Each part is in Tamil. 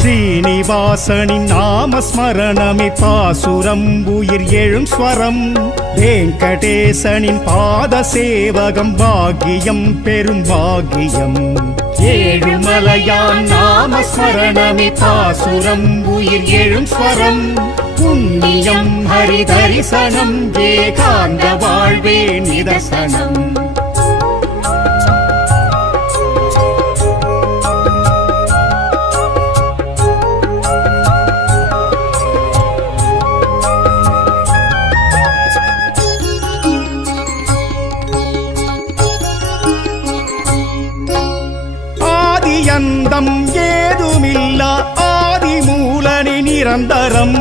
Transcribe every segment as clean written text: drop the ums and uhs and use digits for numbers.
ஸ்ரீனிவாசனின் நாமஸ்மரணமே பாசுரம் உயிர் எழும் ஸ்வரம் வெங்கடேசனின் பாத சேவகம் பாக்கியம் பெரும் பாக்கியம் ஏழுமலையான் நாமஸ்மரணமே பாசுரம் உயிர் எழும் ஸ்வரம் புண்ணியம் ஹரி தரிசனம் ஏகாந்த வாழ்வே நிதர்சனம் அந்தம் ஏதுமில்லா ஆதிமூலனி நிரந்தரம்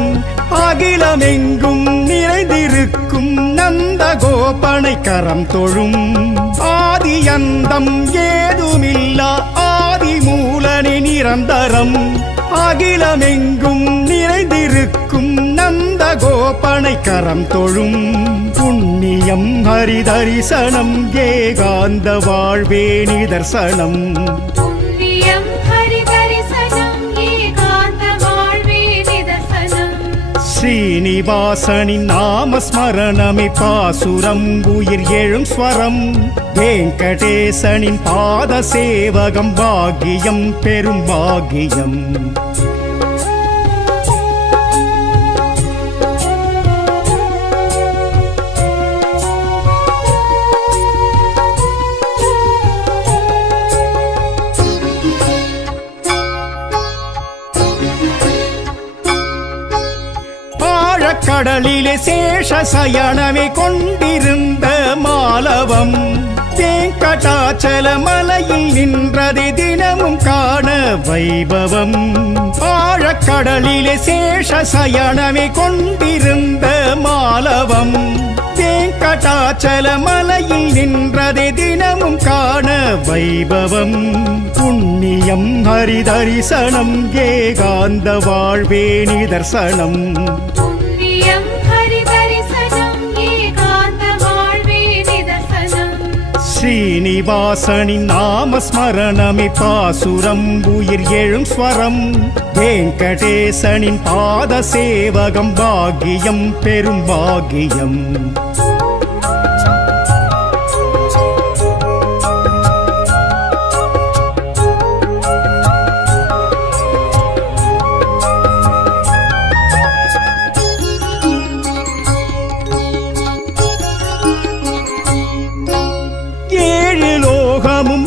அகிலமெங்கும் நிறைந்திருக்கும் நந்த கோபனை கரம் தொழும் ஆதி அந்தம் ஏதுமில்லா ஆதிமூலனி நிரந்தரம் அகிலமெங்கும் நிறைந்திருக்கும் நந்த கோபனை கரம் தொழும் புண்ணியம் ஹரி தரிசனம் ஏகாந்த வாழ்வே நிதர்சனம் ஸ்ரீனிவாசனின் நாமஸ்மரணமே பாசுரம் உயிர் எழும் ஸ்வரம் வெங்கடேசனின் பாத சேவகம் பாக்கியம் பெரும் பாக்கியம் கடலிலே சேஷ சயனமே கொண்டிருந்த மாலவம் வெங்கடாச்சல மலையில் நின்றதை தினமும் காண வைபவம் ஆழக்கடலிலே சேஷ சயனமே கொண்டிருந்த மாலவம் வெங்கடாச்சல மலையில் நின்றதை தினமும் காண வைபவம் புண்ணியம் ஹரி தரிசனம் ஏகாந்த வாழ்வே நிதர்சனம் ஸ்ரீனிவாசனின் நாமஸ்மரணமே பாசுரம் உயிர் எழும் ஸ்வரம் வெங்கடேசனின் பாத சேவகம் பாக்கியம் பெரும் பாக்கியம்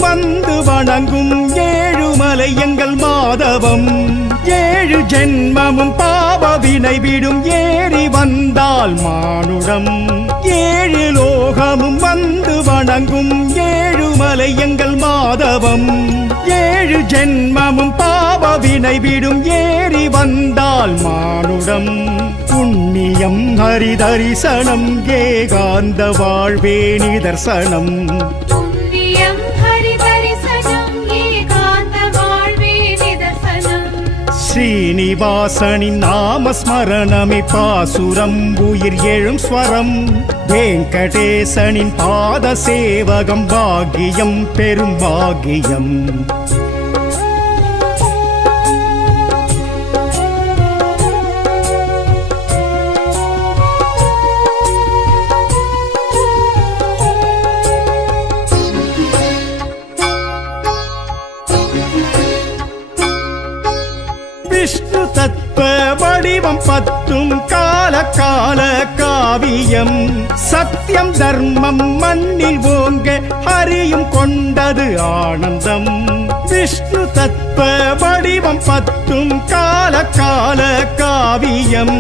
வந்து வணங்கும் ஏழுமலை எங்கள் மாதவம் ஏழு ஜென்மமும் பாவ வினை விடும் ஏறி வந்தால் மானுடம் ஏழு லோகமும் வந்து வணங்கும் ஏழுமலை எங்கள் மாதவம் ஏழு ஜென்மமும் பாவ வினை விடும் ஏறி வந்தால் மானுடம் புண்ணியம் ஹரி தரிசனம் ஏகாந்த வாழ்வே நிதர்சனம் ஸ்ரீனிவாசனின் நாமஸ்மரணமே பாசுரம் உயிர் எழும் ஸ்வரம் வெங்கடேசனின் பாத சேவகம் பாக்கியம் பெரும் பாக்கியம் விஷ்ணு தத்துவ வடிவம் பத்தும் கால கால காவியம் சத்தியம் தர்மம் மண்ணில் ஓங்க ஹரியும் கொண்டது ஆனந்தம் விஷ்ணு தத்துவ வடிவம் பத்தும் கால கால காவியம்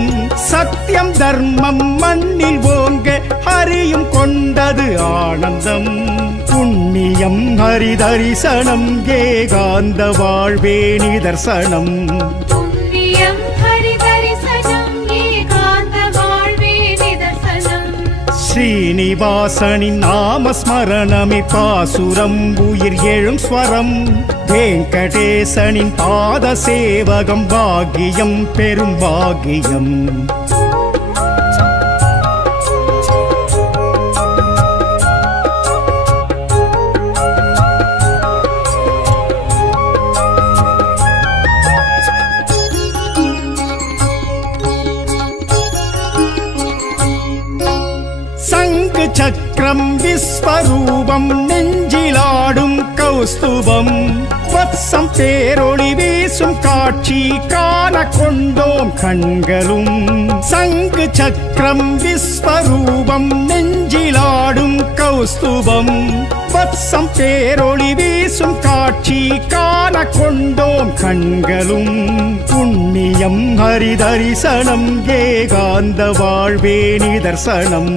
சத்தியம் தர்மம் மண்ணில் ஓங்க ஹரியும் கொண்டது ஆனந்தம் புண்ணியம் ஹரி தரிசனம் ஏகாந்த வாழ்வே நிதர்சனம் ஸ்ரீனிவாசனின் நாமஸ்மரணமே பாசுரம் உயிர் எழும் ஸ்வரம் வெங்கடேசனின் பாத சேவகம் பாக்கியம் பெரும் பாக்கியம் சக்கரம் விஸ்வரூபம் நெஞ்சிலாடும் கௌஸ்துபம் வத்சம் பேரொளி வீசும் காட்சி காண கொண்டோம் கண்களும் சங்கு சக்கரம் விஸ்வரூபம் நெஞ்சிலாடும் கௌஸ்துபம் வத்சம் பேரொளி வீசும் காட்சி காண கொண்டோம் கண்களும் புண்ணியம் ஹரிதரிசனம் ஏகாந்த வாழ்வே நிதர்சனம்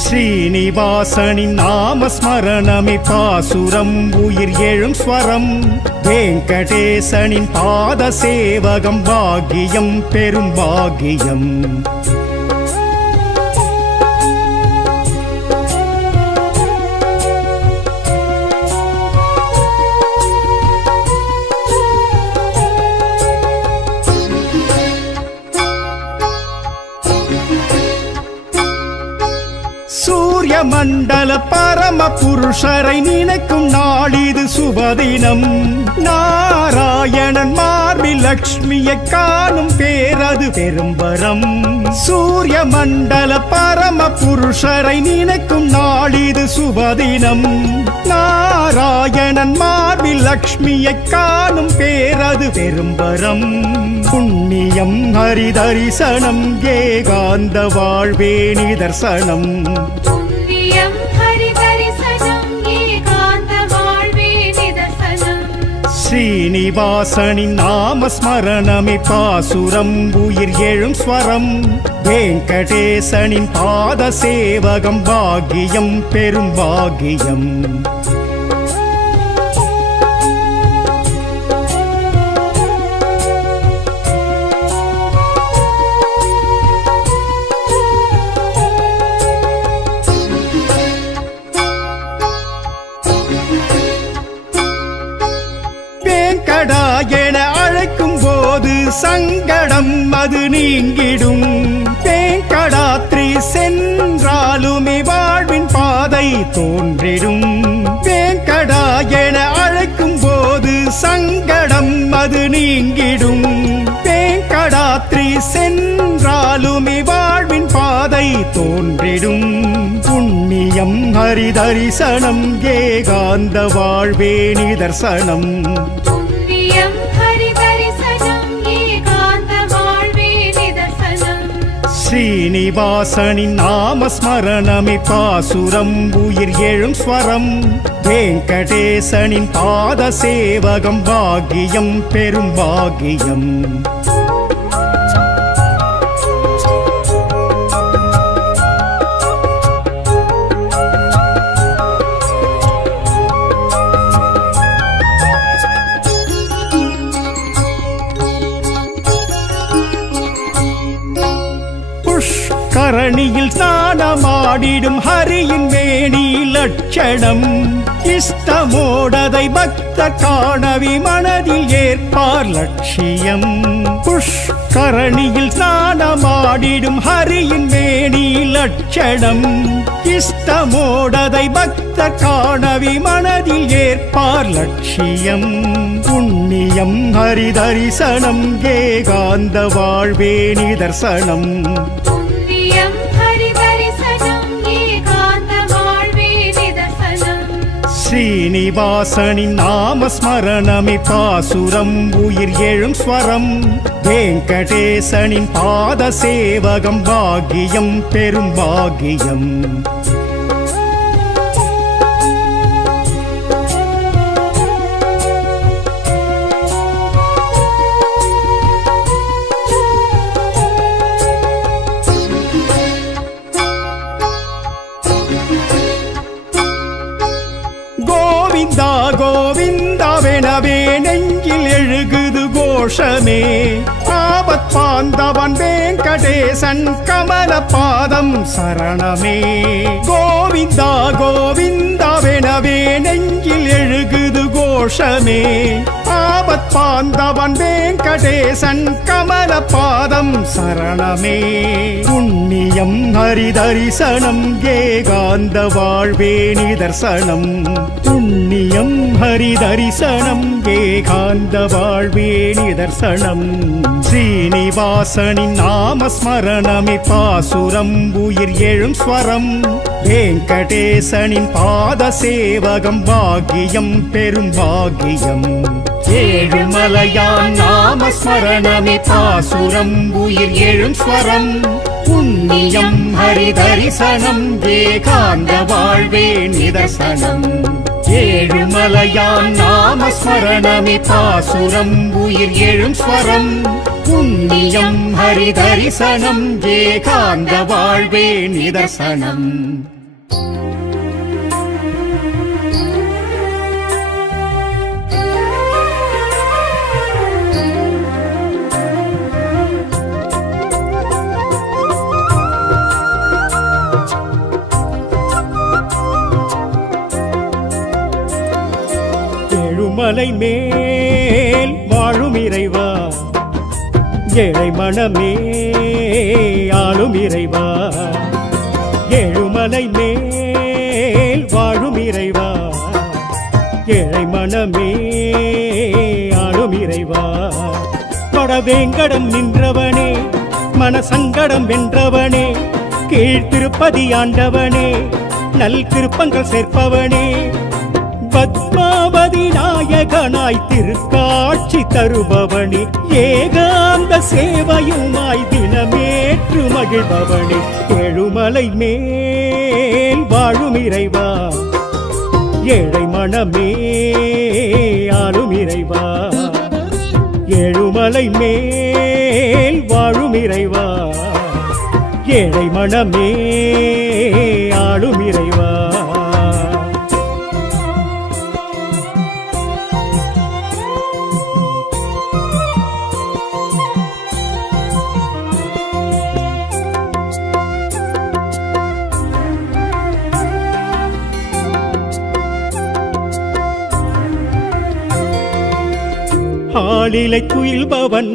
ஸ்ரீனிவாசனின் நாமஸ்மரணமே பாசுரம் உயிர் எழும் ஸ்வரம் வெங்கடேசனின் பாத சேவகம் பாக்கியம் பெரும் பாக்கியம் சூரிய மண்டல பரம புருஷரை நினைக்கும் நாளிது சுபதினம் நாராயணன் மார்பில் லக்ஷ்மியை காணும் பேரது பெரும்பரம் சூரிய மண்டல பரம புருஷரை நினைக்கும் நாளிது சுபதினம் நாராயணன் மார்பில் லக்ஷ்மியை காணும் பேரது பெரும்பரம் புண்ணியம் ஹரிதரிசனம் ஏகாந்த வாழ்வே நிதர்சனம் ஸ்ரீனிவாசனின் நாமஸ்மரணமே பாசுரம் உயிர் எழும் ஸ்வரம் வெங்கடேசனின் பாத சேவகம் பாக்கியம் பெரும் பாக்கியம் என அழைக்கும் போது சங்கடம் அது நீங்கிடும் வேங்கடாத்ரி சென்றாலுமே வாழ்வின் பாதை தோன்றிடும் வேங்கடா என அழைக்கும் போது சங்கடம் அது நீங்கிடும் வேங்கடாத்ரி சென்றாலுமே வாழ்வின் பாதை தோன்றிடும் புண்ணியம் ஹரிதரிசனம் ஏகாந்த வாழ்வே நிதர்சனம் ஸ்ரீனிவாசனின் நாமஸ்மரணமே பாசுரம் உயிர் எழும் ஸ்வரம் வெங்கடேசனின் பாத சேவகம் பாக்கியம் பெரும் பாக்கியம் கரணியில் ஸ்நானமாடிடும் ஹரியின் மேனி லட்சணம் இஷ்டமோடதை பக்த காணவி மனதில் ஏற்பார் லட்சியம் புஷ்கரணியில் ஸ்நானமாடிடும் ஹரியின் மேனி லட்சணம் இஷ்டமோடதை பக்த காணவி மனதில் ஏற்பார் லட்சியம் புண்ணியம் ஹரிதரிசனம் ஏகாந்த வாழ்வே நிதர்சனம் ஸ்ரீனிவாசனின் நாமஸ்மரணமே பாசுரம் உயிர் எழும் ஸ்வரம் வெங்கடேசனின் பாத சேவகம் பாக்கியம் பெரும் பாக்கியம் கோவிந்தா கோவிந்தாவெனவே நெஞ்சில் எழுகுது கோஷமே ஆபத் பாந்தவன் வெங்கடேசன் கமல பாதம் சரணமே கோவிந்தா கோவிந்தாவெனவே நெஞ்சில் எழுகுது கோஷமே ஆபத் பாந்தவன் வேங்கடேசன் கமல பாதம் சரணமே. புண்ணியம் ஹரிதரிசனம் ஏகாந்த வாழ்வே நிதர்சனம். புண்ணியம் ஹரிதரிசனம் ஏகாந்த வாழ்வே நிதர்சனம். ஸ்ரீனிவாசனின் நாமஸ்மரணமே பாசுரம் உயிர் எழும் ஸ்வரம். வேங்கடேசனின் பாத சேவகம் பாக்கியம் பெரும் பாக்கியம். ஏழுமலையான் நாமஸ்மரணமே பாசுரம் உயிர் எழும் ஸ்வரம். புண்ணியம் ஹரிதரிசனம் ஏகாந்த வாழ்வே நிதர்சனம். ஏழுமலையான் நாமஸ்மரணமே பாசுரம் உயிர் எழும் ஸ்வரம். புண்ணியம் ஹரிதரிசனம் ஏகாந்த வாழ்வே நிதர்சனம். ஏழுமலை மேல் வாழும் இறைவா, ஏழை மனமே ஆளும் இறைவா. ஏழுமலை மேல் வாழும் இறைவா, ஏழை மனமே ஆளும் இறைவா. கொடவேங்கடம் நின்றவனே, மனசங்கடம் வென்றவனே, கீழ்த்திருப்பதி ஆண்டவனே, நல் திருப்பங்கள் சேர்ப்பவனே. பத்மாவதி நாயகனாய் திருக்காட்சி தருபவனே, ஏகாந்த சேவையுமாய் தினமேற்று மகிழ்பவனே. ஏழுமலை மேல் வாழும் இறைவா, ஏழை மனமே ஆளும் இறைவா. ஏழுமலை மேல் வாழும் இறைவா, ஏழை மனமே ஆளும் இறைவா. ஆளிலை துயில்பவன்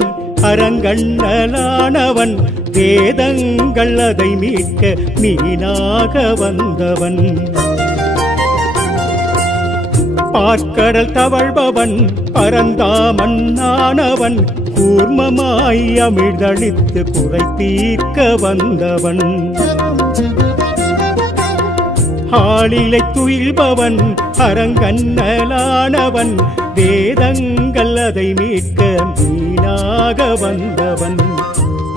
அரங்கண்ணலானவன், வேதங்கள் அதை மீட்க மீனாக வந்தவன். பார்க்கடல் தவழ்பவன் பரந்தாமன்னானவன், கூர்மமாய் அமிழ்தளித்து குறை தீர்க்க வந்தவன். ஆளிலை துயில்பவன் அரங்கண்ணலானவன், வேதங்கள் அதை மீட்க மீனாக வந்தவன்.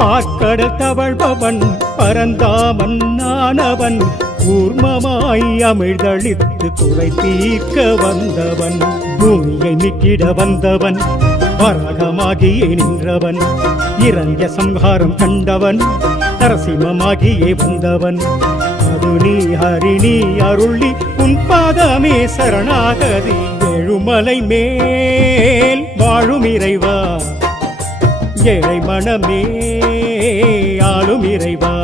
பார்க்கடல் தவழ்பவன் பரந்தாமன்னானவன், கூர்மமாய் அமிழ்தளித்து குறை தீர்க்க வந்தவன். பூமியை மீட்டிட வந்தவன், வரகமாகியே நின்றவன், இரண்ய சம்ஹாரம் கண்டவன், நரசிம்மமாகியே வந்தவன். அது நீ ஹரிணி அருளி உன் பாதமே சரணாகதி. ஏழுமலை மேல் வாழும் இறைவா, ஏழை மனமே ஆளும் இறைவா.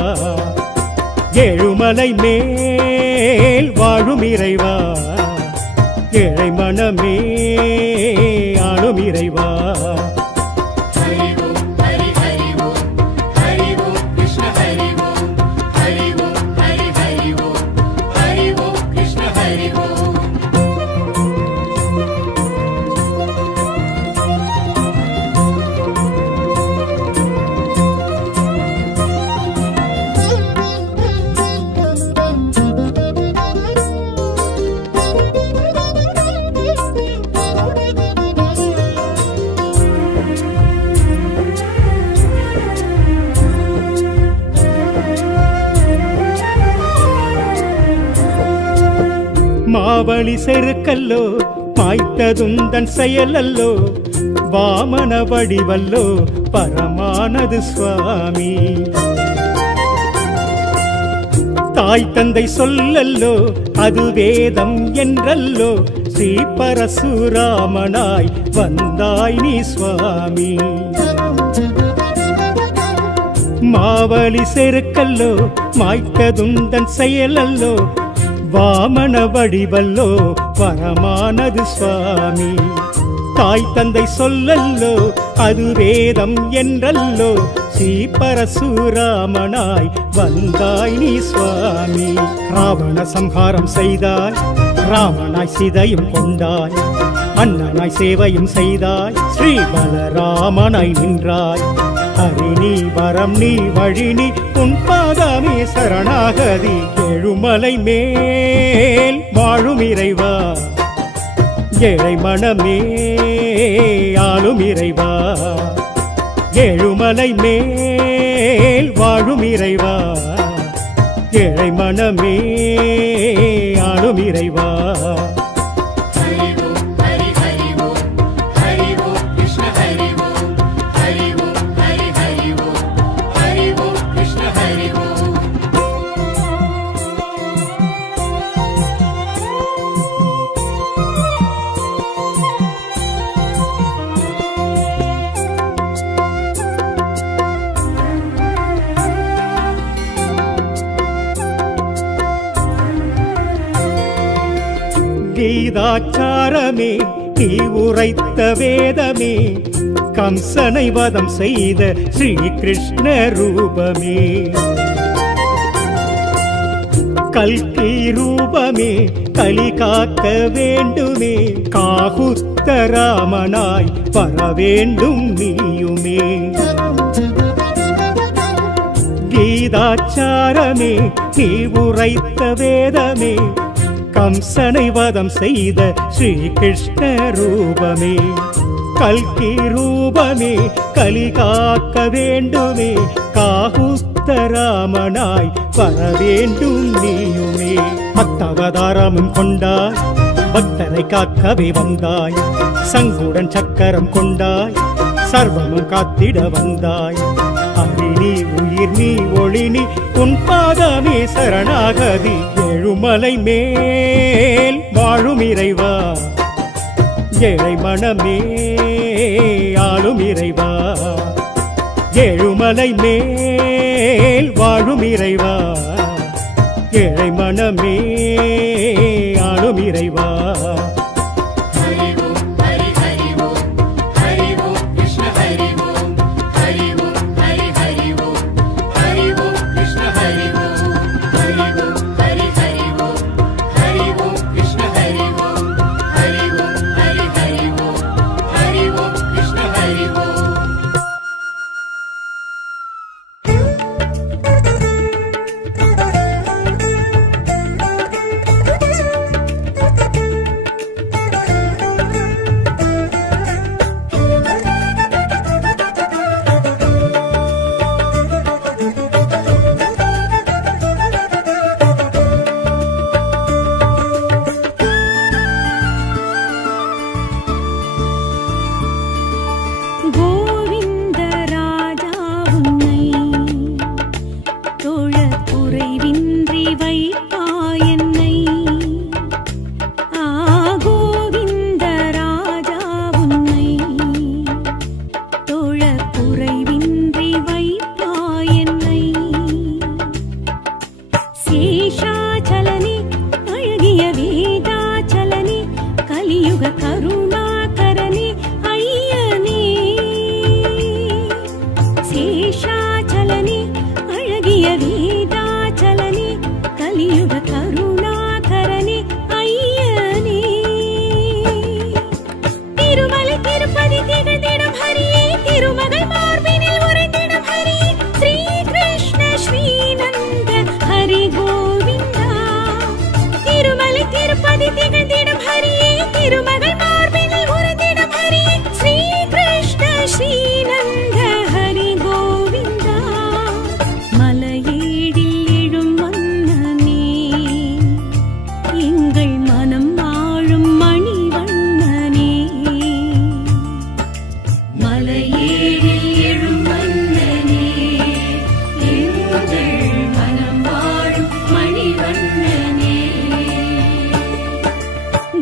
ஏழுமலை மேல் வாழும் இறைவா, ஏழை மனமே ஆளும் இறைவா. மாவழி செருக்கல்லோ மாய்த்ததுந்தன் செயலல்லோ, வாமன வடிவல்லோ பரமானது சுவாமி. தாய் தந்தை சொல்லல்லோ அது வேதம் என்றல்லோ, ஸ்ரீ பரசுராமனாய் வந்தாய் நீ சுவாமி. மாவழி செருக்கல்லோ மாய்த்ததுந்தன் செயலல்லோ, வாமன வடிவல்லோ பரமானது சுவாமி. தாய் தந்தை சொல்லல்லோ அது வேதம் என்றல்லோ ஸ்ரீபரசுராமனாய் வந்தாய் நீ சுவாமி. ராவண சம்ஹாரம் செய்தாய், ராமனாய் சிதையும் கொண்டாய், அண்ணனாய் சேவையும் செய்தாய், ஸ்ரீ பலராமனாய் நின்றாய். ஹரிணி வரம் நீ வழினி உன் பாதமே சரணாகதி. எழுமலை மேல் வாழும் இறைவா, ஏழை மனமே ஆளும் இறைவா. ஏழுமலை மேல் வாழும் இறைவா, ஏழை மனமே ஆளும் இறைவா. கீதாச்சாரமே நீ உரைத்த வேதமே, கம்சனை வதம் செய்த ஸ்ரீ கிருஷ்ண ரூபமே. கல்கி ரூபமே கலி காக்க வேண்டுமே, காகுத்த ராமனாய் வர வேண்டும் நீயுமே. கீதாச்சாரமே நீ உரைத்த வேதமே, கம்சனை வதம் செய்த ஸ்ரீ கிருஷ்ண ரூபமே. கல்கி ரூபமே கலி காக்க வேண்டுமே, காகுத்த ராமனாய் வர வேண்டும் நீயுமே. பத்தவதாரமும் கொண்டாய், பக்தரை காக்கவே வந்தாய், சங்குடன் சக்கரம் கொண்டாய், சர்வமும் காத்திட வந்தாய். அரிணி உயிர் நீ ஒளி நீ உன் பாதமே சரணாகதி. எழுமலை மேல் வாழும் இறைவா, ஏழை மனமே ஆளும் இறைவா. ஏழுமலை மேல் வாழும் இறைவா, ஏழை மனமே ஆளும் இறைவா.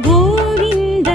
கோவிந்த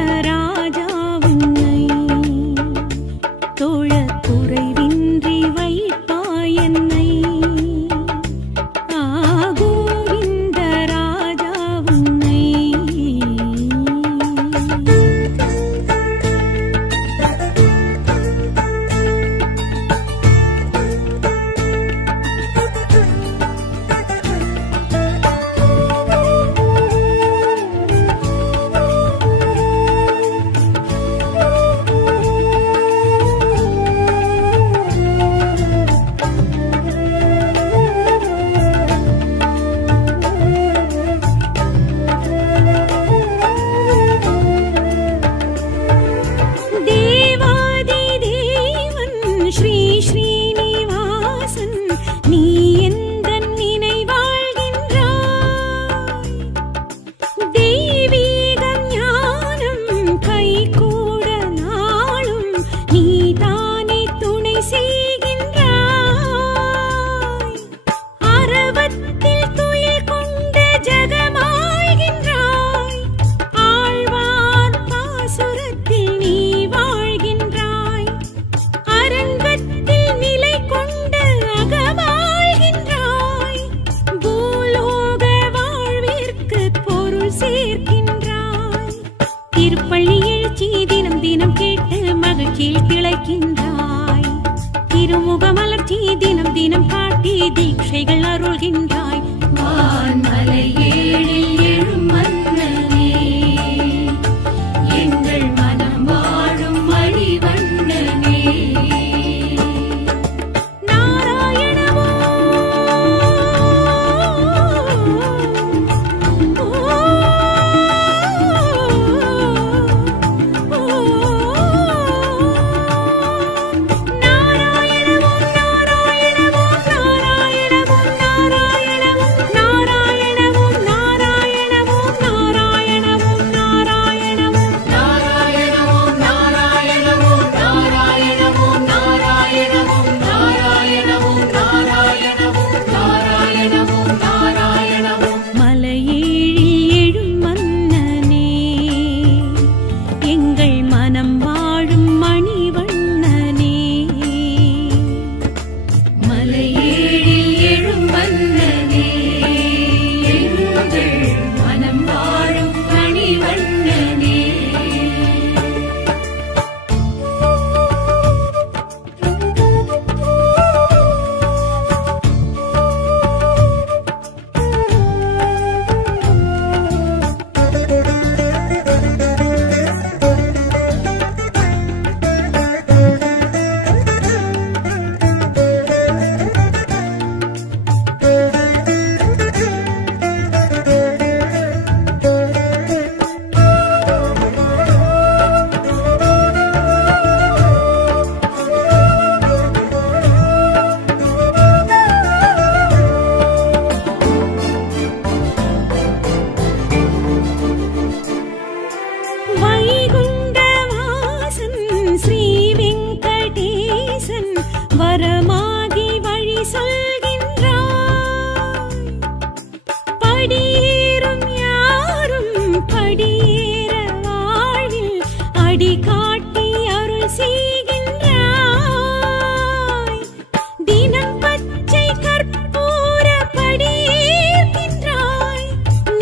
திருப்பள்ளி எழுச்சி தினம் தினம் கேட்டு மகிழ்ச்சியில் திளைக்கின்றாய். திருமுக மலர்ச்சி தினம் தினம் காட்டி தீட்சைகள் அருள்கின்றாய். வான்மலை ஏழில் எழும் மன்னனே, எங்கள் மனம் வாழும் மணிவண்ணனே. நாராயணவோ வரமாகி வழி சொல்கின்றாய். படியேறும் யாரும் படியேற வாழ்வில் அடி காட்டி அருள் செய்கின்றாய். தினம் பச்சை கற்பூர படியேற்கின்றாய்.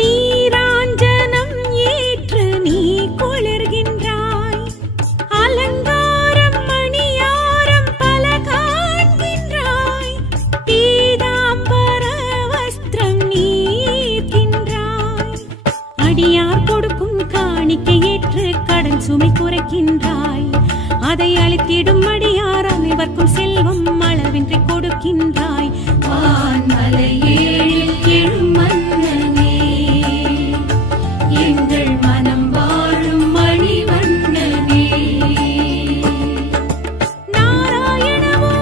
நீராஞ்சனம் ஏற்று நீ குளிர்கின்றாய். அலங்காரம் மணியாரம் பல காண்கின்றாய். பீதாம்பர வஸ்திரம் நீர்க்கின்றாய். அடியார் கொடுக்கும் காணிக்கை ஏற்று கடன் சுமை குறைக்கின்றாய். அதை அளித்திடும் அடியார் அனைவர்க்கும் செல்வம் அளவின்றி கொடுக்கின்றாய். வான்மலை ஏழில் எழும் மன்னனே, எங்கள் மனம் வாழும் மணிவண்ணனே. நாராயணவோ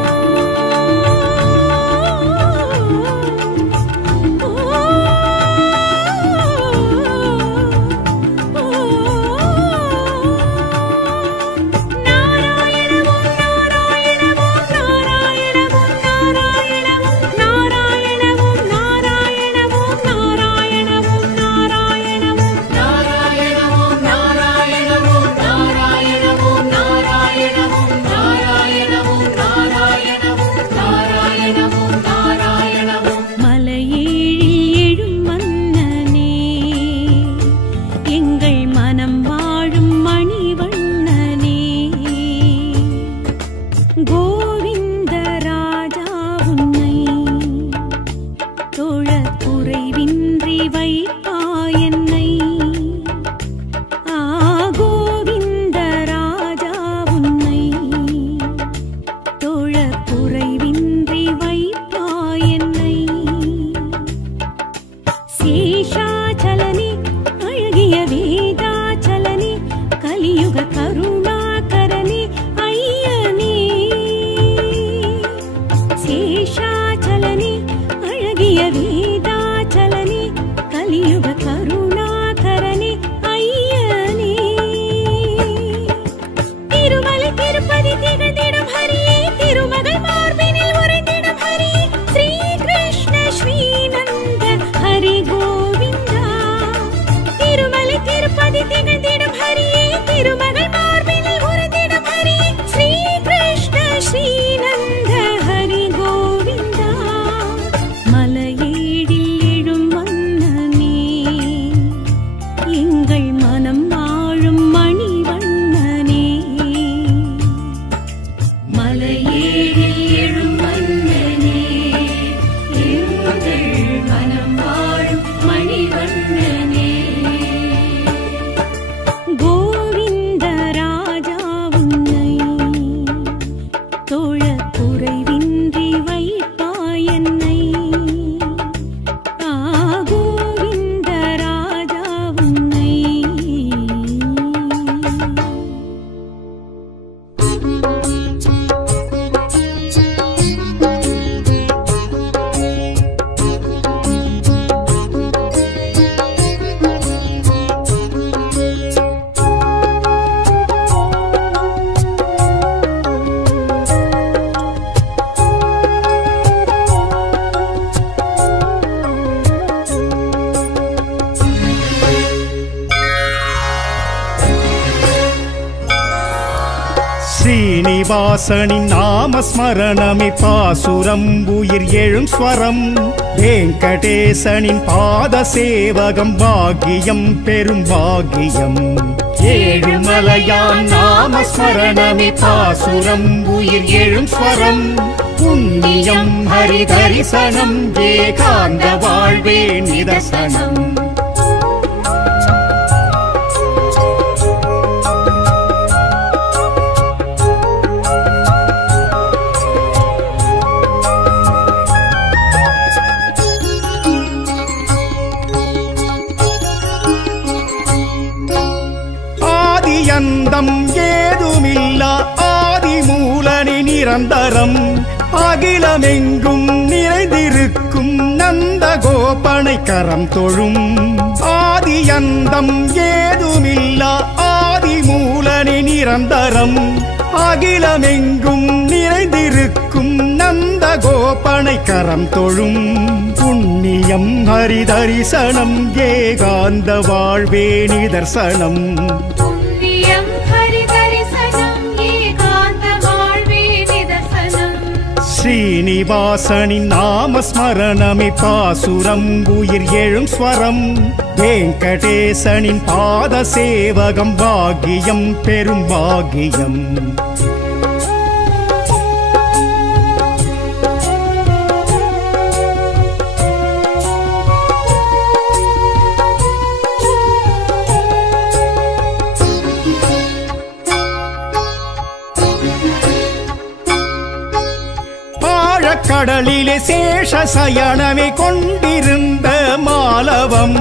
கோவிந்த ராஜா உன்னை தொழ குறைவின்றி வைப்பாய் என்னை. கோவிந்த ராஜா உன்னை தொழ குறைவின்றி வைப்பாய் என்னை. சேஷாச்சலனே அழகிய வேதாச்சல ஸ்ரீனிவாசனின் நாமஸ்மரணமே பாசுரம் உயிர் எழும் ஸ்வரம் வெங்கடேசனின் பாத சேவகம் பாக்கியம் பெரும் பாக்கியம் ஏழுமலையான் நாமஸ்மரணமே பாசுரம் உயிர் எழும் ஸ்வரம் புண்ணியம் ஹரி தரிசனம் ஏகாந்த வாழ்வே நிதர்சனம் அந்தம் ஏதுமில்லா ஆதிமூலனி நிரந்தரம் அகிலமெங்கும் நிறைந்திருக்கும் நந்த கோபனை கரம் தொழும் ஆதி அந்தம் ஏதுமில்லா ஆதிமூலனி நிரந்தரம் அகிலமெங்கும் நிறைந்திருக்கும் நந்த கோபனை கரம் தொழும் புண்ணியம் ஹரி தரிசனம் ஏகாந்த வாழ்வே நிதர்சனம் ஸ்ரீனிவாசனின் நாமஸ்மரணமே பாசுரம் உயிர் எழும் ஸ்வரம் வெங்கடேசனின் பாத சேவகம் பாக்கியம் பெரும் பாக்கியம் கடலிலே சேஷ சயனமே கொண்டிருந்த மாலவம்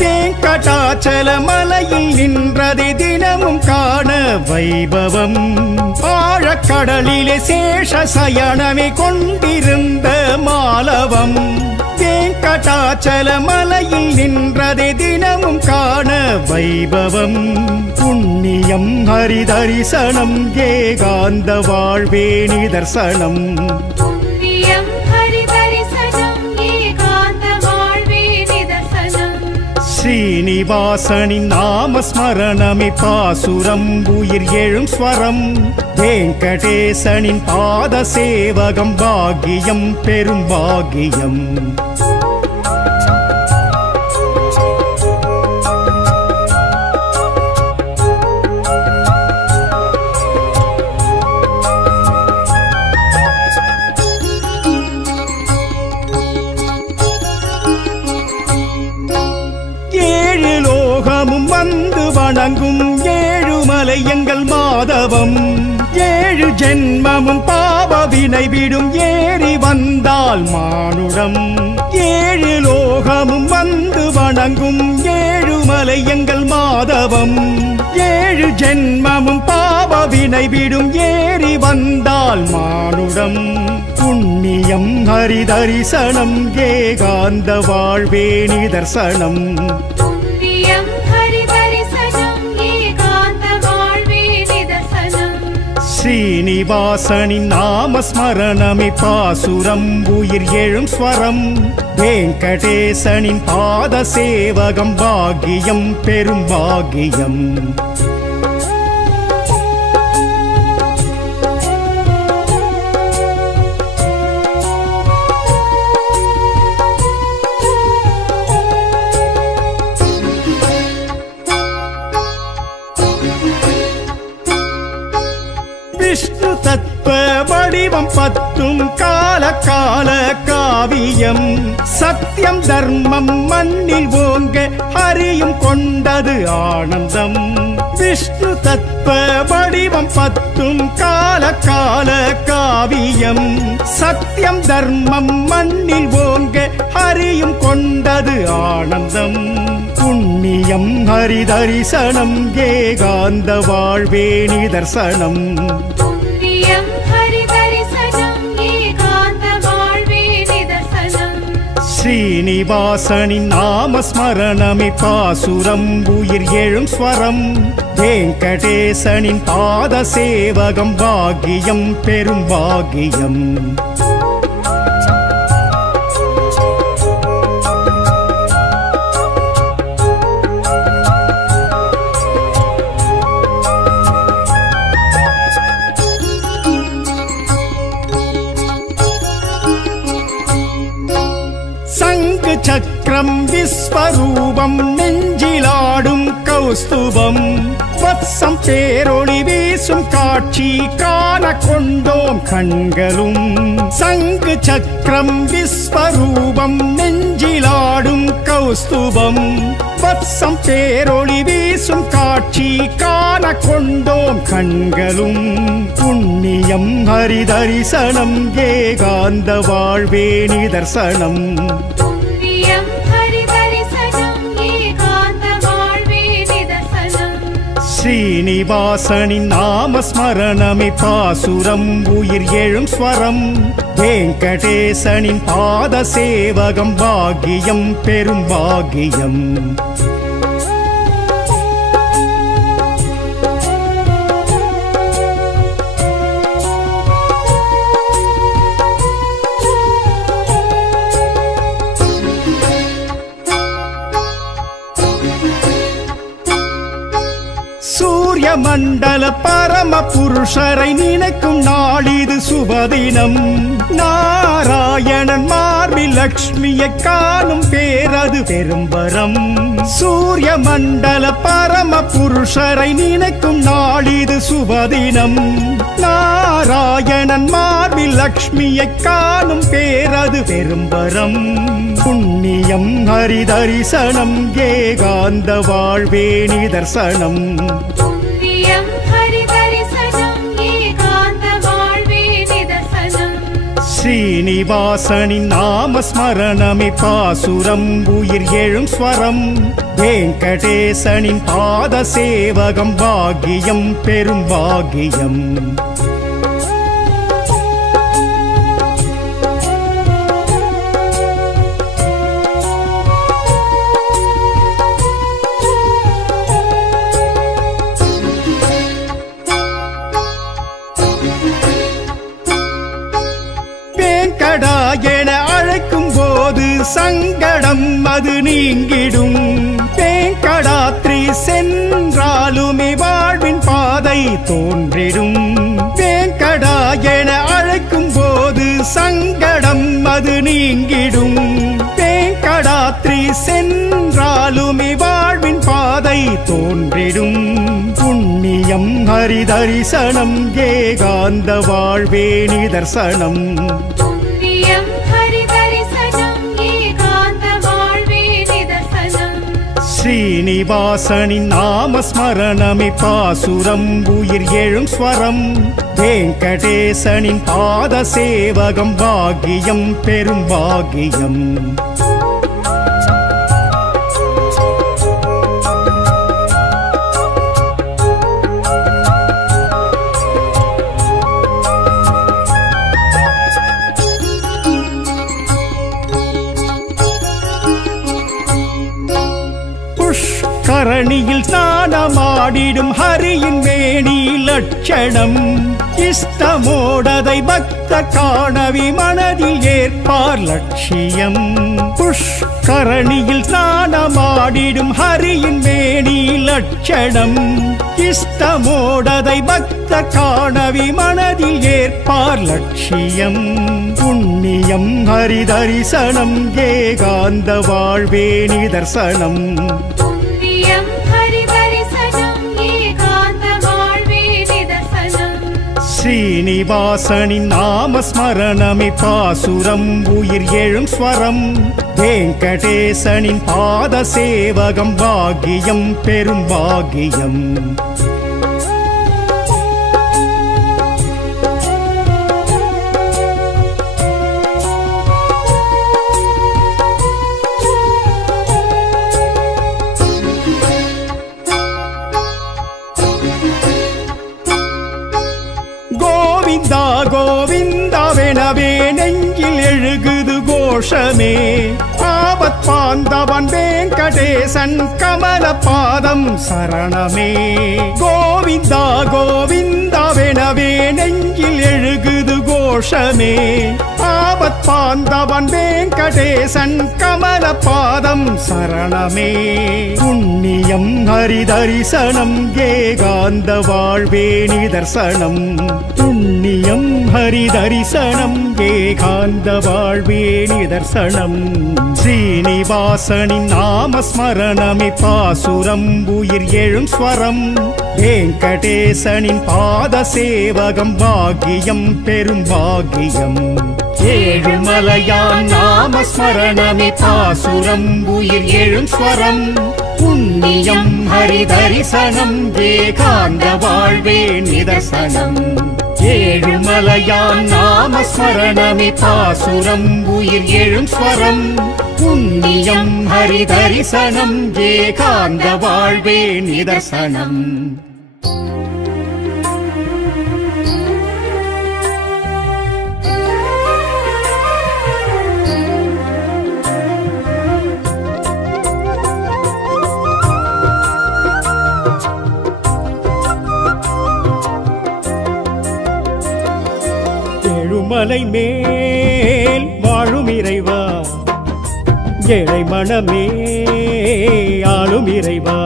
வெங்கடாச்சல மலையில் நின்றதை தினமும் காண வைபவம் ஆழக்கடலிலே சேஷ சயனமே கொண்டிருந்த மாலவம் வெங்கடாச்சல மலையில் நின்றதை தினமும் காண வைபவம் புண்ணியம் ஹரி தரிசனம் ஏகாந்த வாழ்வே நிதர்சனம் ஸ்ரீனிவாசனின் நாமஸ்மரணமே பாசுரம் உயிர் எழும் ஸ்வரம் வெங்கடேசனின் பாத சேவகம் பாக்கியம் பெரும் பாக்கியம் வந்து வணங்கும் ஏழுமலை எங்கள் மாதவம் ஏழு ஜென்மமும் பாவ வினை விடும் ஏறி வந்தால் மானுடம் ஏழு லோகமும் வந்து வணங்கும் ஏழுமலை எங்கள் மாதவம் ஏழு ஜென்மமும் பாவ வினை விடும் ஏறி வந்தால் மானுடம் புண்ணியம் ஹரி தரிசனம் ஏகாந்த வாழ்வே நிதர்சனம் ஸ்ரீனிவாசனின் நாமஸ்மரணமே பாசுரம் உயிர் எழும் ஸ்வரம் வெங்கடேசனின் பாத சேவகம் பாக்கியம் பெரும் பாக்கியம் விஷ்ணு தத்துவ வடிவம் பத்தும் கால கால காவியம் சத்தியம் தர்மம் மண்ணில் ஓங்க ஹரியும் கொண்டது ஆனந்தம் விஷ்ணு தத்துவ வடிவம் பத்தும் கால கால காவியம் சத்தியம் தர்மம் மண்ணில் ஓங்க ஹரியும் கொண்டது ஆனந்தம் புண்ணியம் ஹரி தரிசனம் ஏகாந்த வாழ்வே நிதர்சனம் ஸ்ரீனிவாசனின் நாமஸ்மரணமே பாசுரம் உயிர் எழும் ஸ்வரம் வெங்கடேசனின் பாத சேவகம் பாக்கியம் பெரும் பாக்கியம் சக்கரம் விஸ்வரூபம் நெஞ்சிலாடும் கௌஸ்துபம் வத்சம் பேரொளி வீசும் காட்சி காண கொண்டோம் கண்களும் சங்கு சக்கரம் விஸ்வரூபம் நெஞ்சிலாடும் கௌஸ்துபம் வத்சம் பேரொளி வீசும் காட்சி காண கொண்டோம் கண்களும் புண்ணியம் ஹரிதரிசனம் ஏகாந்த வாழ்வே நிதர்சனம் புண்ணியம் ஹரிதரிசனம் ஏகாந்த வாழ்வே நிதர்சனம் ஸ்ரீனிவாசனின் நாமஸ்மரணமே பாசுரம் உயிர் எழும் ஸ்வரம் வெங்கடேசனின் பாத சேவகம் பாக்கியம் பெரும் பாக்கியம் சூரிய மண்டல பரம புருஷரை நினைக்கும் நாளிது சுபதினம் நாராயணன் மார்பில் லக்ஷ்மியை காணும் பேரது பெரும்பரம் சூரிய மண்டல பரம புருஷரை நினைக்கும் நாளிது சுபதினம் நாராயணன் மார்பில் லக்ஷ்மியை காணும் பேரது பெரும்பரம் புண்ணியம் ஹரிதரிசனம் ஏகாந்த வாழ்வே நிதர்சனம் புண்ணியம் ஹரிதரிசனம் ஏகாந்த வாழ்வே நிதர்சனம் ஸ்ரீனிவாசனின் நாமஸ்மரணமே பாசுரம் உயிர் எழும் ஸ்வரம் வெங்கடேசனின் பாத சேவகம் பாக்கியம் பெரும் பாக்கியம் வேங்கடா என அழைக்கும் போது சங்கடம் அது நீங்கிடும் வேங்கடாத்ரி சென்றாலுமே வாழ்வின் பாதை தோன்றிடும் வேங்கடா என அழைக்கும் போது சங்கடம் அது நீங்கிடும் வேங்கடாத்ரி சென்றாலுமே வாழ்வின் பாதை தோன்றிடும் புண்ணியம் ஹரிதரிசனம் ஏகாந்த வாழ்வே நிதர்சனம் புண்ணியம் ஹரிதரிசனம் ஏகாந்த வாழ்வே நிதர்சனம் ஸ்ரீனிவாசனின் நாமஸ்மரணமே பாசுரம் உயிர் எழும் ஸ்வரம் வெங்கடேசனின் பாத சேவகம் பாக்கியம் பெரும் பாக்கியம் கரணியில் ஸ்நானமாடிடும் ஹரியின் மேனி லட்சணம் இஷ்டமோடதை பக்த காணவி மனதில் ஏற்பார் லட்சியம் புஷ்கரணியில் ஸ்நானமாடிடும் ஹரியின் மேனி லட்சணம் இஷ்டமோடதை பக்த காணவி மனதில் ஏற்பார் லட்சியம் புண்ணியம் ஹரிதரிசனம் ஏகாந்த வாழ்வே நிதர்சனம் புண்ணியம் ஹரிதரிசனம் ஏகாந்த வாழ்வே நிதர்சனம் ஸ்ரீனிவாசனின் நாமஸ்மரணமே பாசுரம் உயிர் எழும் ஸ்வரம் வெங்கடேசனின் பாத சேவகம் பாக்கியம் பெரும் பாக்கியம் கோவிந்தா கோவிந்தாவெனவே நெஞ்சில் எழுகுது கோஷமே ஆபத் பாந்தவன் வெங்கடேசன் கமல பாதம் சரணமே கோவிந்தா கோவிந்தாவெனவே நெஞ்சில் எழுகுது கோஷமே ஆபத் ஆபத்பாந்தவன் வேங்கடேசன் கமல பாதம் சரணமே. புண்ணியம் ஹரிதரிசனம் ஏகாந்த வாழ்வே நிதர்சனம். புண்ணியம் ஹரிதரிசனம் ஏகாந்த வாழ்வே நிதர்சனம். ஸ்ரீனிவாசனின் நாமஸ்மரணமே பாசுரம் உயிர் எழும் ஸ்வரம். வேங்கடேசனின் பாத சேவகம் பாக்கியம் பெரும் பாக்கியம். ஏழுமலையான் நாமஸ்மரணமே பாசுரம் உயிர் எழும் ஸ்வரம். புண்ணியம் ஹரிதரிசனம் ஏகாந்த வாழ்வே நிதர்சனம். ஏழுமலையான் நாமஸ்மரணமே பாசுரம் உயிர் எழும் ஸ்வரம். புண்ணியம் ஹரிதரிசனம் ஏகாந்த வாழ்வே நிதர்சனம். ஏழுமலை மேல் வாழும் இறைவா, ஏழை மனமே ஆளும் இறைவா.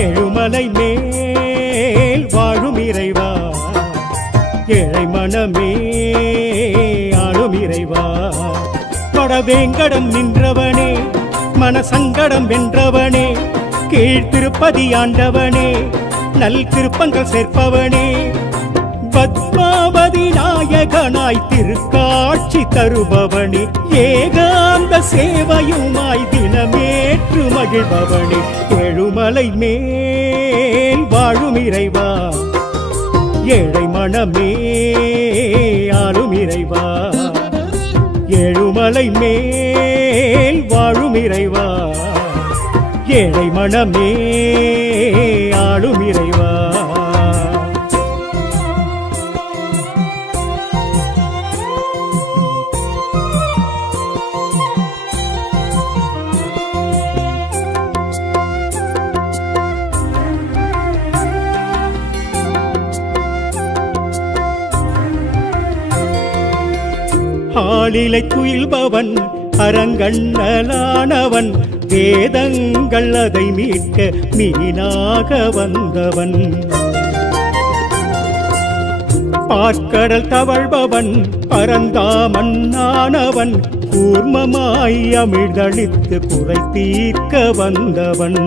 ஏழுமலை மேல் வாழும் இறைவா, ஏழை மனமே ஆளும் இறைவா. கொடவேங்கடம் நின்றவனே, மனசங்கடம் வென்றவனே, கீழ்த்திருப்பதி ஆண்டவனே, நல் திருப்பங்கள் சேர்ப்பவனே. பத்மாவதி நாயகனாய் திருக்காட்சி தருபவனே, ஏகாந்த சேவையுமாய் தினமேற்று மகிழ்பவனே. ஏழுமலை மேல் வாழும் இறைவா, ஏழை மனமே ஆளும் இறைவா. ஏழுமலை மேல் வாழும் இறைவா, ஏழை மனமே ஆளும் இறைவா. ஆளிலை துயில்பவன் அரங்கண்ணலானவன், வேதங்கள் அதை மீட்க மீனாக வந்தவன். பார்க்கடல் தவழ்பவன் பரந்தாமன் ஆனவன், கூர்மமாய் அமிழ்தளித்து குறை தீர்க்க வந்தவன்.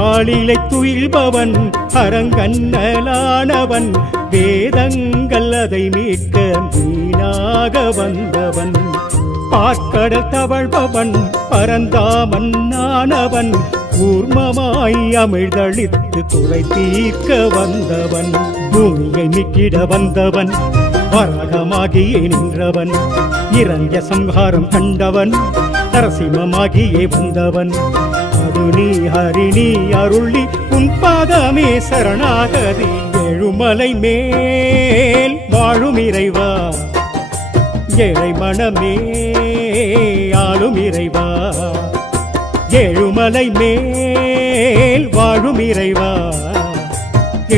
ஆளிலை துயில்பவன் அரங்கண்ணலானவன், வேதங்கள் அதை மீட்க மீனாக வந்தவன். பார்க்கடல் தவழ்பவன் பரந்தாமன் ஆனவன், கூர்மமாய் அமிழ்தளித்து குறை தீர்க்க வந்தவன். பூமியை மீட்டிட வந்தவன், வராகமாகியே நின்றவன், இரண்ய சம்ஹாரம் கண்டவன், நரசிம்மமாகியே வந்தவன். அருணி ஹரிணி அருளி உன் பாதமே சரணாகதி. ஏழுமலை மேல் வாழும் இறைவா, ஏழை மனமே ஆளும் இறைவா. ஏழுமலை மேல் வாழும் இறைவா,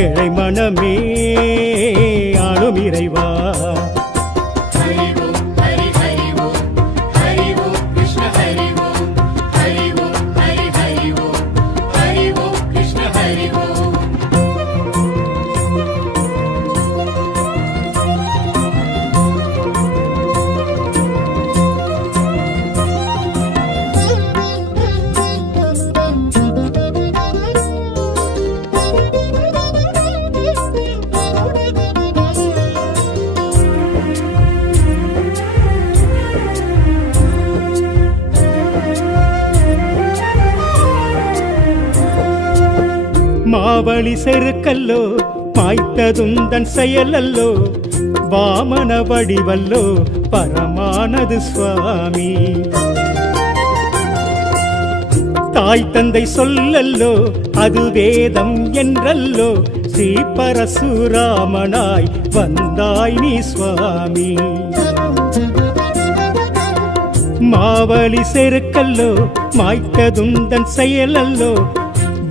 ஏழை மனமே ஆளும் இறைவா. மாவழி செருக்கல்லோ மாய்த்ததுந்தன் செயலல்லோ, வாமன வடிவல்லோ பரமானது சுவாமி. தாய் தந்தை சொல்லல்லோ அது வேதம் என்றல்லோ, ஸ்ரீ பரசுராமனாய் வந்தாய் நீ சுவாமி. மாவழி செருக்கல்லோ மாய்த்ததுந்தன் செயலல்லோ,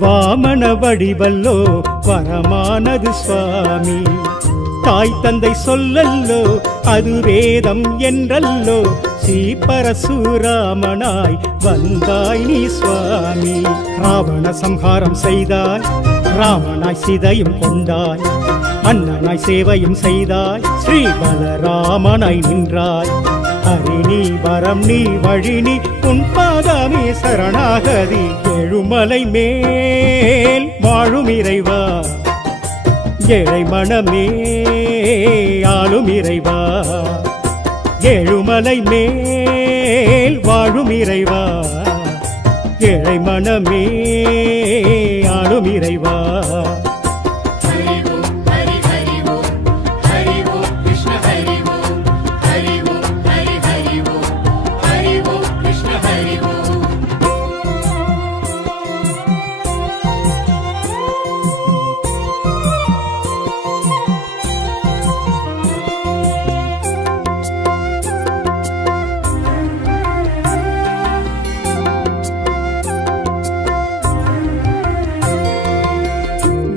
வாமன வடிவல்லோ பரமானது சுவாமி. தாய் தந்தை சொல்லல்லோ அது வேதம் என்றல்லோ ஸ்ரீ பரசுராமனாய் வந்தாய் நீ சுவாமி. ராவண சம்ஹாரம் செய்தாய், ராமனாய் சிதையும் கொண்டாய், அண்ணனாய் சேவையும் செய்தாய், ஸ்ரீ பலராமனாய் நின்றாய். ஹரி நீ வரம் நீ வழி நீ உன் பாதமே சரணாகதி. எழுமலை மேல் வாழும் இறைவா, ஏழை மனமே ஆளும் இறைவா. ஏழுமலை மேல் வாழும் இறைவா, ஏழை மனமே ஆளும் இறைவா.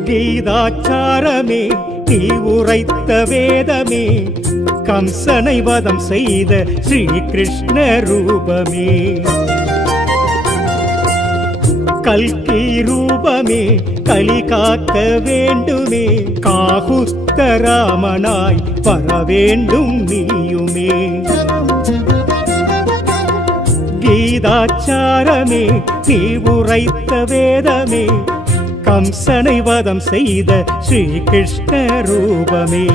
கீதாச்சாரமே நீ உரைத்த வேதமே, கம்சனை வதம் செய்த ஸ்ரீ கிருஷ்ண ரூபமே. கல்கி ரூபமே கலி காக்க வேண்டுமே, காகுஸ்த ராமனாய் வர வேண்டும் நீயுமே. கீதாச்சாரமே நீ உரைத்த வேதமே, கம்சனை வதம் செய்த ஸ்ரீ கிருஷ்ண ரூபமே.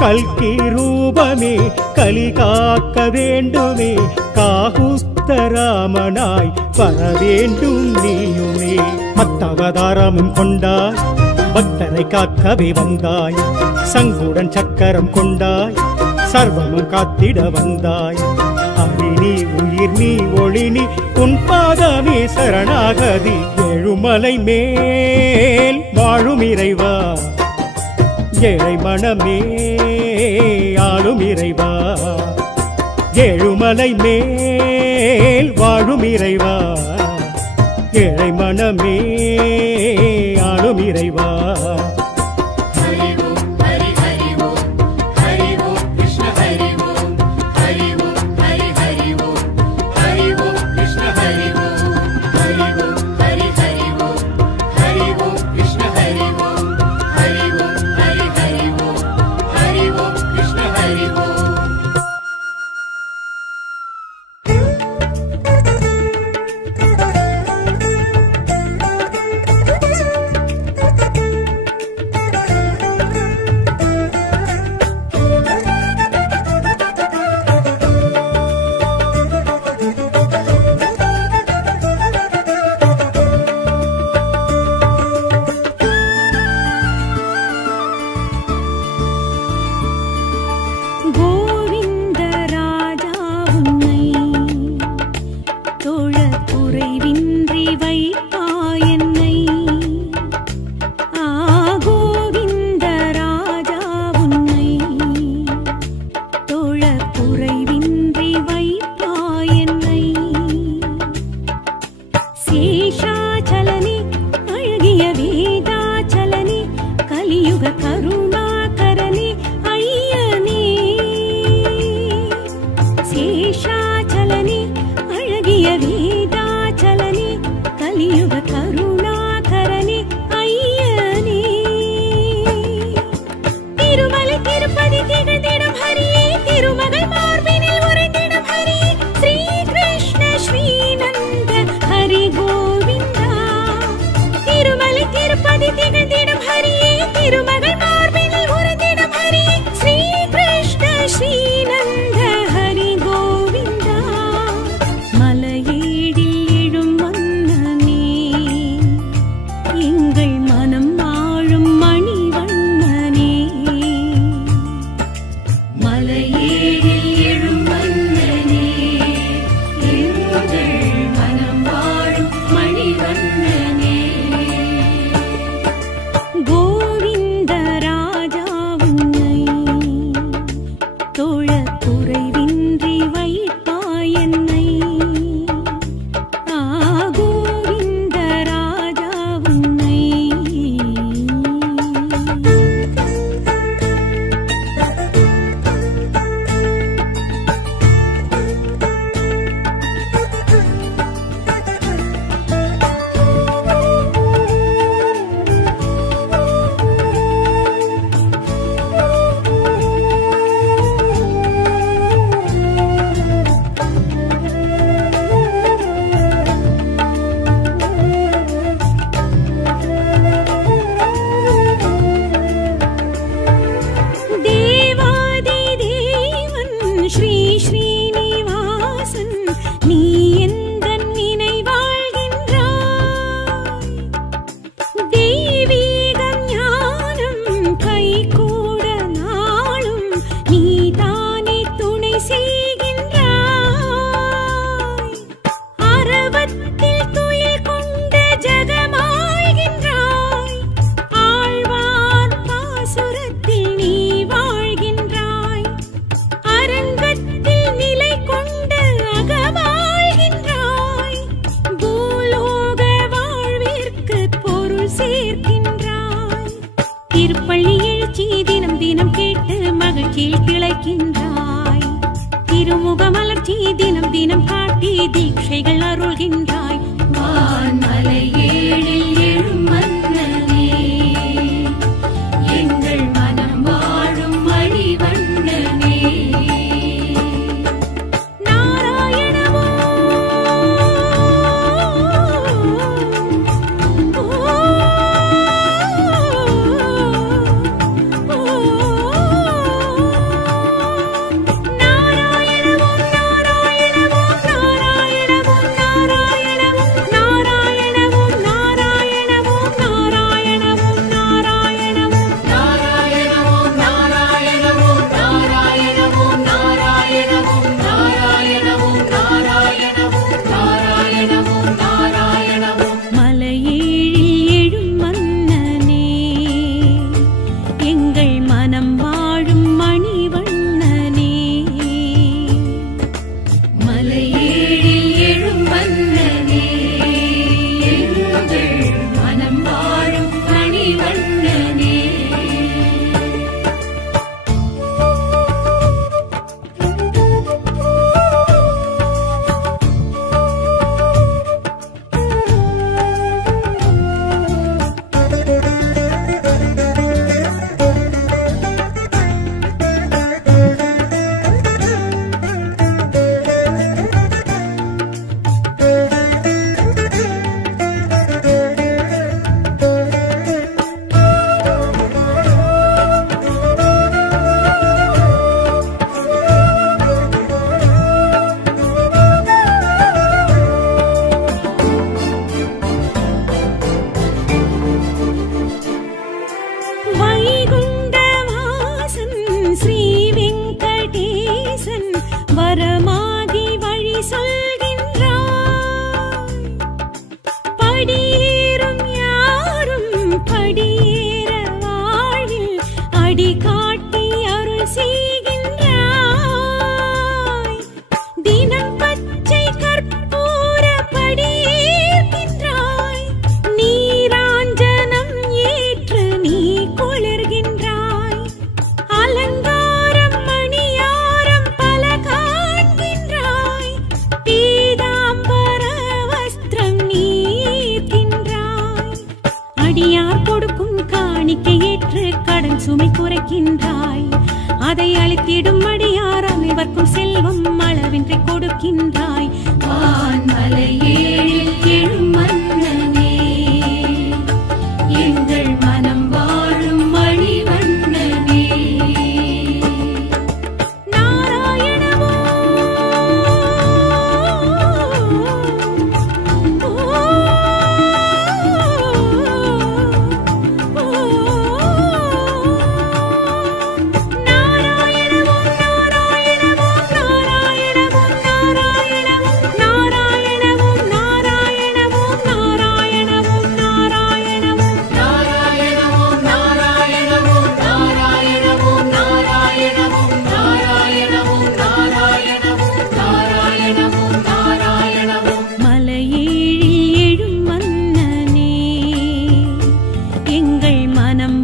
கல்கி ரூபமே கலி காக்க வேண்டுமே, காகுஸ்த ராமனாய் வர வேண்டும் நீயுமே. மத்தவதாரமும் கொண்டாய், பக்தரை காக்கவே வந்தாய், சங்குடன் சக்கரம் கொண்டாய், சர்வமும் காத்திட வந்தாய். அரி நீ உயிர் நீ ஒளி நீ உன் பாதமே சரணாகதி. எழுமலை மேல் வாழும் இறைவா, ஏழை மனமே ஆளும் இறைவா. ஏழுமலை மேல் வாழும் இறைவா, ஏழை மனமே ஆளும் இறைவா. மலையீடில் எழும் மன்னனே பேச்சு தினம் தினம் கேட்டு மகிழ்ச்சியில் திளைக்கின்றாய். திருமுகமலர்ச்சி தினம் தினம் காட்டி தீட்சைகள் அருள்கின்றாய். வான்மலை ஏழில் எழும் மன்னனே, எங்கள் மனம் வாழும் மணிவண்ணனே. நாராயணமோ வரமாகி வழி சொல்கின்றாய். படியேறும் யாரும் படியேற வாழ்வில் அடி காட்டி அருள் செய்கின்றாய். தினம் பச்சை கற்பூர படியேற்கின்றாய். நீராஞ்சனம் ஏற்று நீ குளிர்கின்றாய். அலங்காரம் மணியாரம் பல காண்கின்றாய். பீதாம்பர வஸ்திரம் நீர்க்கின்றாய். அடியார் கொடுக்கும் காணிக்கை ஏற்று கடன் சுமை குறைக்கின்றாய். அதை அளித்திடும் அடியார் அனைவர்க்கும் செல்வம் அளவின்றி கொடுக்கின்றாய். வான்மலை ஏழில் எழும் மன்னனே, எங்கள் மனம் வாழும் மணிவண்ணனே. நாராயணமோ எங்கள் மனம்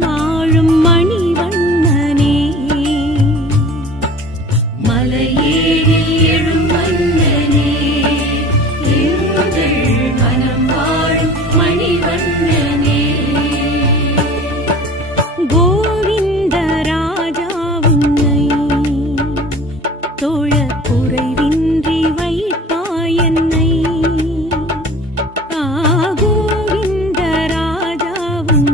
வாழும் மணிவண்ணனே. மணிவண்ணனே கோவிந்த ராஜா உன்னை தோழ குறைவின்றி வைத்தாய் என்னை கோவிந்த ராஜா உன்னை